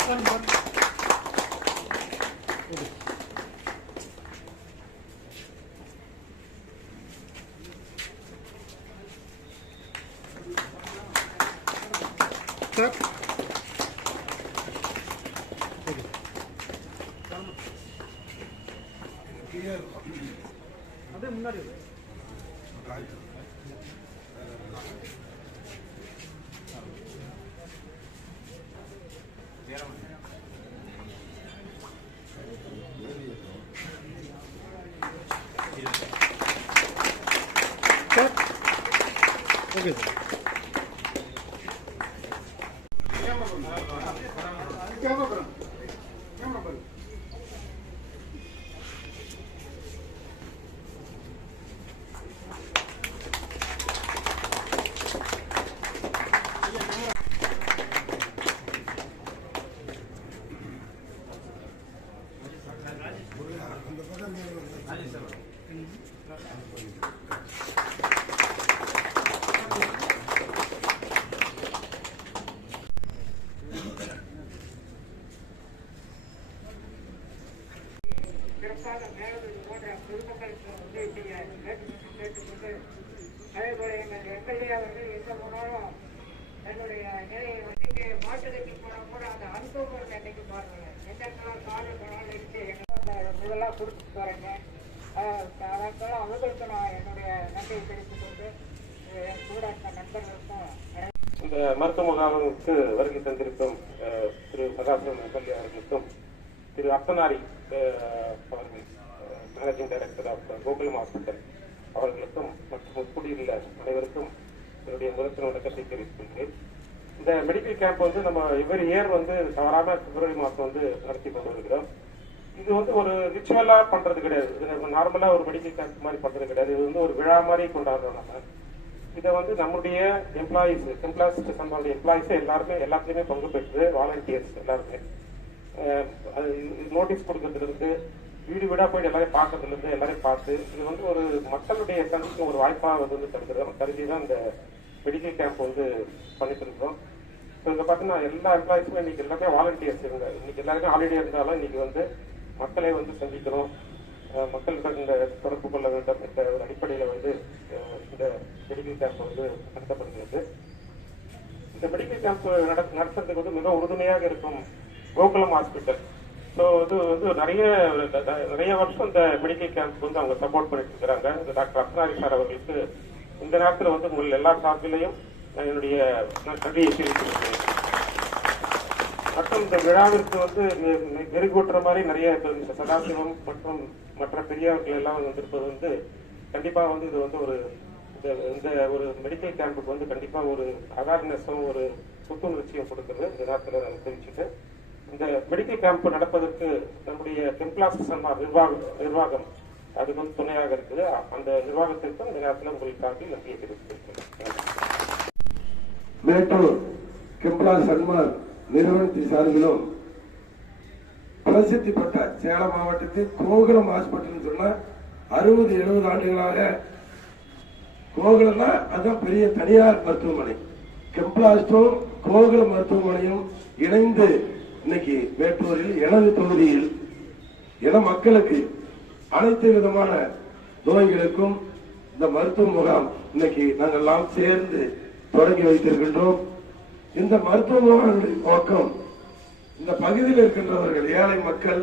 Sir அப்படியே முன்னாடி வரு. சார் ஓகே சார் மேலும் இது போன்ற பொதுமக்களுக்கு வந்து செய்ய கேட்டு கேட்டுக்கொண்டு அதேபோல எங்கள் எம்எல்ஏ அவர்கள் எந்த போனாலும் என்னுடைய நிலையை வந்து மாட்டு கட்டி போனால் கூட அந்த அனுபவம் என்னைக்கு பாருங்கள் எந்த நாள் காடு போனாலும் இருக்கு எங்களுக்கு இதெல்லாம் கொடுத்துட்டு போறேங்க அதற்காக அவர்களுக்கு நான் என்னுடைய நன்றியை தெரிவித்துக் கொண்டு என் கூட இருந்த நண்பர்களுக்கும் இந்த மருத்துவ முகாமுக்கு வருகை தந்திருக்கும் திரு மகாபுரம் எம்எல்ஏ அவர்களுக்கும் திரு அப்பனாரி அஹ், அவர்கள். Managing director of Gokulam hospital அவர்களுக்கும் மற்றும் உட்குடியுள்ள அனைவருக்கும் என்னுடைய முதற்கன் வணக்கத்தை தெரிவித்துள்ளேன் இந்த மெடிக்கல் கேம்ப் வந்து நம்ம எவ்ரி இயர் வந்து தவறாம பிப்ரவரி மாதம் வந்து நடத்தி கொண்டு வருகிறோம் இது வந்து ஒரு ரிச்சுவலா பண்றது கிடையாது. இது நார்மலா ஒரு மெடிக்கல் கேம்ப் மாதிரி பண்றது கிடையாது. இது வந்து ஒரு விழா மாதிரி கொண்டாடுறோம் நம்ம. இதை வந்து நம்முடைய எம்ப்ளாயிஸ் எம்ப்ளாயிஸ் நம்மளுடைய எம்ப்ளாயிஸ் எல்லாருமே எல்லாத்துலயுமே பங்கு பெற்று வாலண்டியர்ஸ் எல்லாருமே அது நோட்டீஸ் கொடுக்கறதுல இருந்து வீடு வீடா போய் எல்லாரையும் பார்க்கறதுல இருந்து எல்லாரையும் பார்த்து இது வந்து ஒரு மக்களுடைய சந்திக்கும் ஒரு வாய்ப்பாக வந்து வந்து தடுக்கிறது கருதி தான் இந்த மெடிக்கல் கேம்ப் வந்து பண்ணிட்டு இருக்கோம் ஸோ இங்கே பார்த்தீங்கன்னா எல்லா எம்ப்ளாயிஸுமே இன்னைக்கு எல்லாமே வாலண்டியர்ஸ் இருங்க இன்னைக்கு எல்லாருமே ஆல்ரெடி இருந்தாலும் இன்னைக்கு வந்து மக்களை வந்து சந்திக்கணும். அஹ் மக்களுடன் இந்த தொடர்பு கொள்ள வேண்டும் என்ற ஒரு அடிப்படையில் வந்து இந்த மெடிக்கல் கேம்ப் வந்து நடத்தப்படுகிறது. இந்த மெடிக்கல் கேம்ப் நடத்துறதுக்கு வந்து மிக உறுதுணையாக இருக்கும் கோகுலம் ஹாஸ்பிட்டல் ஸோ இது வந்து நிறைய நிறைய வருஷம் இந்த மெடிக்கல் கேம்ப் வந்து அவங்க சப்போர்ட் பண்ணிட்டு இருக்கிறாங்க. இந்த டாக்டர் அப்னாரி சார் அவர்களுக்கு இந்த நேரத்தில் வந்து உங்கள் எல்லா சார்பிலையும் என்னுடைய நன்றியை தெரிவித்துக்கிறேன் மற்றும் இந்த விழாவிற்கு வந்து நெருங்கூட்டுற மாதிரி நிறைய இந்த சதாசிவம் மற்றும் மற்ற பெரியவர்கள் எல்லாம் வந்திருப்பது வந்து கண்டிப்பாக வந்து இது வந்து ஒரு இந்த இந்த ஒரு மெடிக்கல் கேம்புக்கு வந்து கண்டிப்பாக ஒரு அவேர்னஸும் ஒரு புத்துணர்ச்சியும் கொடுக்குறது இந்த நேரத்தில் நான் தெரிவிச்சுட்டு இந்த மெடிக்கல் கேம்ப் நடப்பதற்கு நம்முடைய தென்பிளாஸ் சன்மா நிர்வாகம் நிர்வாகம் அது வந்து துணையாக இருக்குது. அந்த நிர்வாகத்திற்கும் இந்த நேரத்தில் உங்களுக்காக நன்றியை தெரிவித்திருக்கிறேன் மேட்டூர் கிம்ப்ளா சன்மார் நிறுவனத்தின் சார்பிலும் பிரசித்தி பெற்ற சேலம் மாவட்டத்தில் கோகுலம் ஹாஸ்பிட்டல் சொன்னா அறுபது எழுபது ஆண்டுகளாக கோகுலம் தான் அதுதான் பெரிய தனியார் மருத்துவமனை. கெம்ப்ளாஸ்டும் கோகுலம் மருத்துவமனையும் இணைந்து இன்னைக்கு மேட்டூரில் எனது தொகுதியில் என மக்களுக்கு அனைத்து விதமான நோய்களுக்கும் இந்த மருத்துவ முகாம் இன்னைக்கு நாங்கள் எல்லாம் சேர்ந்து தொடங்கி வைத்திருக்கின்றோம். இந்த மருத்துவ முகாம்களின் நோக்கம் இந்த பகுதியில் இருக்கின்றவர்கள் ஏழை மக்கள்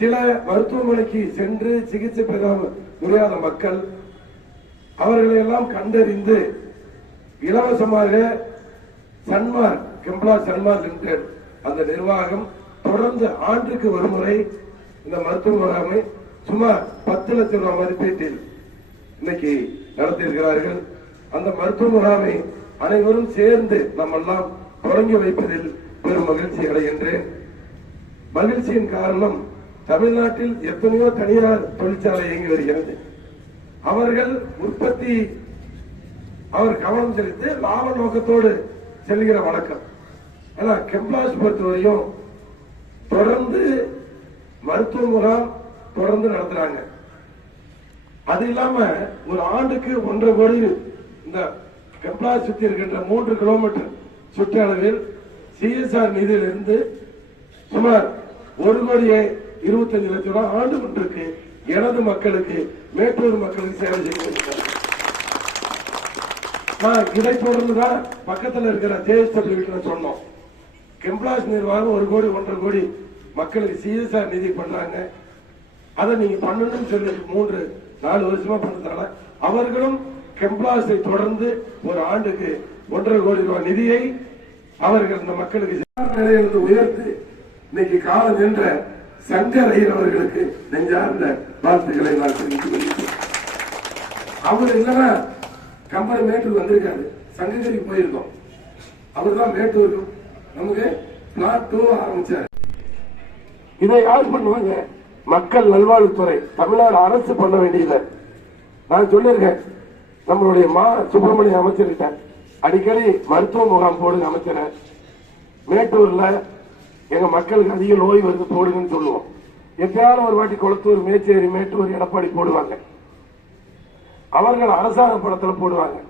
சில மருத்துவமனைக்கு சென்று சிகிச்சை பெற முடியாத மக்கள் அவர்களை எல்லாம் கண்டறிந்து இலவசமாக சன்மார் கெம்ப்ளா சன்மார் லிமிடெட் அந்த நிர்வாகம் தொடர்ந்து ஆண்டுக்கு ஒரு முறை இந்த மருத்துவ முகாமை சுமார் பத்து லட்சம் ரூபாய் மதிப்பீட்டில் இன்னைக்கு நடத்தியிருக்கிறார்கள். அந்த மருத்துவ முகாமை அனைவரும் சேர்ந்து நம்ம எல்லாம் தொடங்கி வைப்பதில் பெரும் மகிழ்ச்சி அடைகின்றேன். மகிழ்ச்சியின் காரணம் தமிழ்நாட்டில் எத்தனையோ தனியார் தொழிற்சாலை இயங்கி வருகிறது. அவர்கள் உற்பத்தி அவர் கவனம் செலுத்தி லாப நோக்கத்தோடு செல்கிற வழக்கம். ஆனா கெம்ப்ளாஸ் பொறுத்தவரையும் தொடர்ந்து மருத்துவ முகாம் தொடர்ந்து நடத்துறாங்க. அது இல்லாம ஒரு ஆண்டுக்கு ஒன்றரை கோடி இந்த கெப்லா சுத்தி இருக்கின்ற மூன்று கிலோமீட்டர் சுற்றளவில் சிஎஸ்ஆர் நிதியிலிருந்து சுமார் ஒரு கோடியே இருபத்தஞ்சு லட்சம் ரூபாய் ஆண்டு ஒன்றுக்கு எனது மக்களுக்கு மேட்டூர் மக்களுக்கு சேவை செய்து நான் இதை தொடர்ந்துதான் பக்கத்தில் இருக்கிற ஜேஎஸ்டபிள்யூ வீட்டில் சொன்னோம். கெம்ப்ளாஸ் நிர்வாகம் ஒரு கோடி ஒன்றரை கோடி மக்களுக்கு சிஎஸ்ஆர் நிதி பண்றாங்க. அதை நீங்க பண்ணணும்னு சொல்லி மூன்று நாலு வருஷமா பண்ணதால அவர்களும் கெம்ப்ளாஸை தொடர்ந்து ஒரு ஆண்டுக்கு ஒன்றரை கோடி ரூபாய் நிதியை அவர்கள் இந்த மக்களுக்கு நிலையிலிருந்து உயர்த்தி இன்னைக்கு காலம் நின்ற சங்கர் ஐயர் அவர்களுக்கு நெஞ்சார்ந்த வாழ்த்துக்களை நான் தெரிவித்துக் கொள்கிறேன். அவர் இல்லைன்னா கம்பெனி மேட்டூர் வந்திருக்காரு. சங்ககிரி போயிருக்கோம் அவர் தான் மேட்டூருக்கு நமக்கு பிளாட் டூ இதை யார் பண்ணுவாங்க மக்கள் நல்வாழ்வுத்துறை தமிழ்நாடு அரசு பண்ண வேண்டியது. நான் சொல்லியிருக்கேன். நம்மளுடைய மா சுப்பிரமணிய அமைச்சர்கிட்ட அடிக்கடி மருத்துவ முகாம் போடுங்க அமைச்சர். மேட்டூர்ல எங்க மக்களுக்கு அதிக நோய் வருது போடுங்கன்னு சொல்லுவோம். எப்பயாவது ஒரு வாட்டி கொளத்தூர் மேச்சேரி மேட்டூர் எடப்பாடி போடுவாங்க. அவர்கள் அரசாங்க படத்துல போடுவாங்க.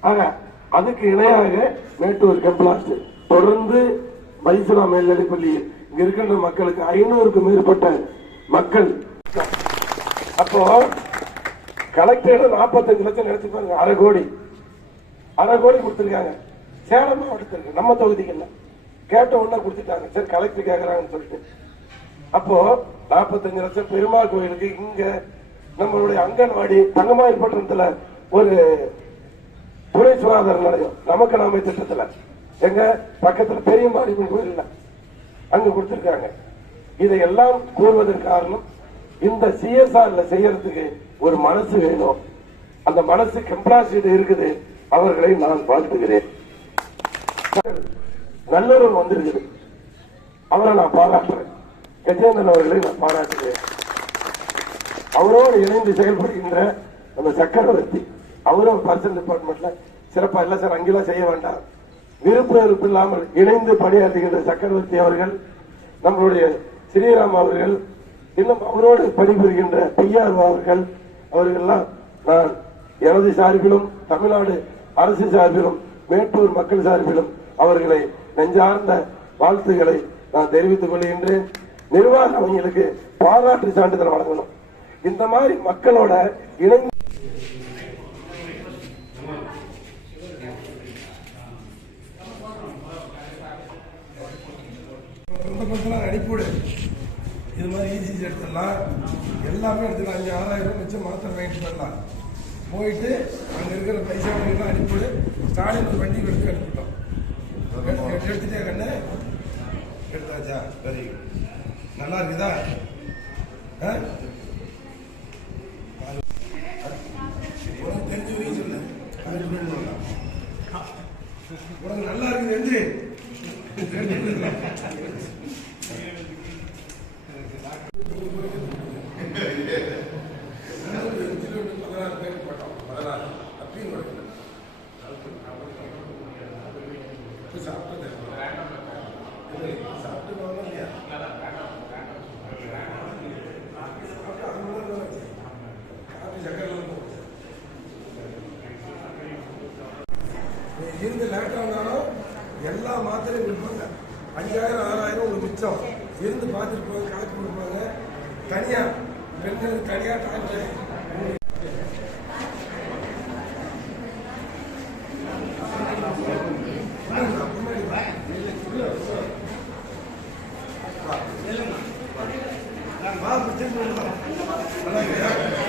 ஆக அதுக்கு இணையாக மேட்டூர் கெம்பிளாஸ்ட். தொடர்ந்து மைசூரா மேல்நிலைப்பள்ளியில் இங்க இருக்கின்ற மக்களுக்கு ஐநூறுக்கும் மேற்பட்ட மக்கள். அப்போ கலெக்டர் நாற்பத்தஞ்சு லட்சம் நினைச்சு பாருங்க அரை கோடி. அரை கோடி கொடுத்திருக்காங்க. சேலம் மாவட்டத்திற்கு நம்ம தொகுதிக்கு கேட்ட உடனே கொடுத்துட்டாங்க. சரி கலெக்டர் கேட்கறாங்கன்னு சொல்லிட்டு. அப்போ நாற்பத்தஞ்சு லட்சம் பெருமாள் கோயிலுக்கு இங்க நம்மளுடைய அங்கன்வாடி தங்கமாயில் பட்டணத்துல ஒரு துணை சுகாதார நிலையம் நமக்கு நாமே திட்டத்துல. எங்க பக்கத்துல பெரிய மாரியம்மன் கோயில் இல்ல அங்க கொடுத்திருக்காங்க. இதையெல்லாம் கூறுவதற்கு காரணம் இந்த சிஎஸ்ஆர்ல செய்யறதுக்கு ஒரு மனசு வேணும். அந்த மனசு கெம்ப்ளாசிட்டு இருக்குது. அவர்களை நான் வாழ்த்துகிறேன். நல்லுறவு வந்திருக்குது. அவரை நான் பாராட்டுறேன். கஜேந்திரன் அவர்களை நான் பாராட்டுகிறேன். அவரோடு இணைந்து செயல்படுகின்ற அந்த சக்கரவர்த்தி அவரும் பர்சனல் டிபார்ட்மெண்ட்ல சிறப்பா இல்ல சார் அங்கெல்லாம் செய்ய வேண்டாம். விருப்ப வெறுப்பு இல்லாமல் இணைந்து பணியாற்றுகின்ற சக்கரவர்த்தி அவர்கள் நம்மளுடைய ஸ்ரீராம் அவர்கள் இன்னும் அவரோடு பணிபுரிகின்ற பிஆர் அவர்கள் அவர்கள்லாம் நான் எனது சார்பிலும் தமிழ்நாடு அரசு சார்பிலும் மேட்டூர் மக்கள் சார்பிலும் அவர்களை நெஞ்சார்ந்த வாழ்த்துக்களை நான் தெரிவித்துக் கொள்கின்றேன். நிர்வாக அவங்களுக்கு பாராட்டு சான்றிதழ் வழங்கணும். இந்த மாதிரி மக்களோட இணைந்து சொந்த பந்தெல்லாம் அனுப்பிவிடு இது மாதிரி ஈஸி எடுத்துடலாம். எல்லாமே எடுத்துக்கலாம் அஞ்சு ஆறாயிரம் வச்சு மாத்திரை வாங்கிட்டு போயிடலாம். போயிட்டு அங்கே இருக்கிற பைசா எல்லாம் அனுப்பிவிடு ஸ்டாலின் ஒரு வண்டி எடுத்து அனுப்பிட்டோம் எடுத்துட்டே கண்ணு. எடுத்தாச்சா? வெரி நல்லா இருக்குதா? ஆ? உனக்கு தெரிஞ்சு சொல்லு. உனக்கு நல்லா இருக்குது எந்திரி இருந்து லேட்டாக இருந்தாலும் எல்லா மாத்திரையும் கொடுப்பாங்க ஐயாயிரம் ஆறாயிரம் உங்களுக்கு மிச்சம் இருந்து பார்த்துட்டு போய் கணக்கு கொடுப்பாங்க தனியா பெண்கள் தனியா டாக்டர் வா பிடிச்சிட்டு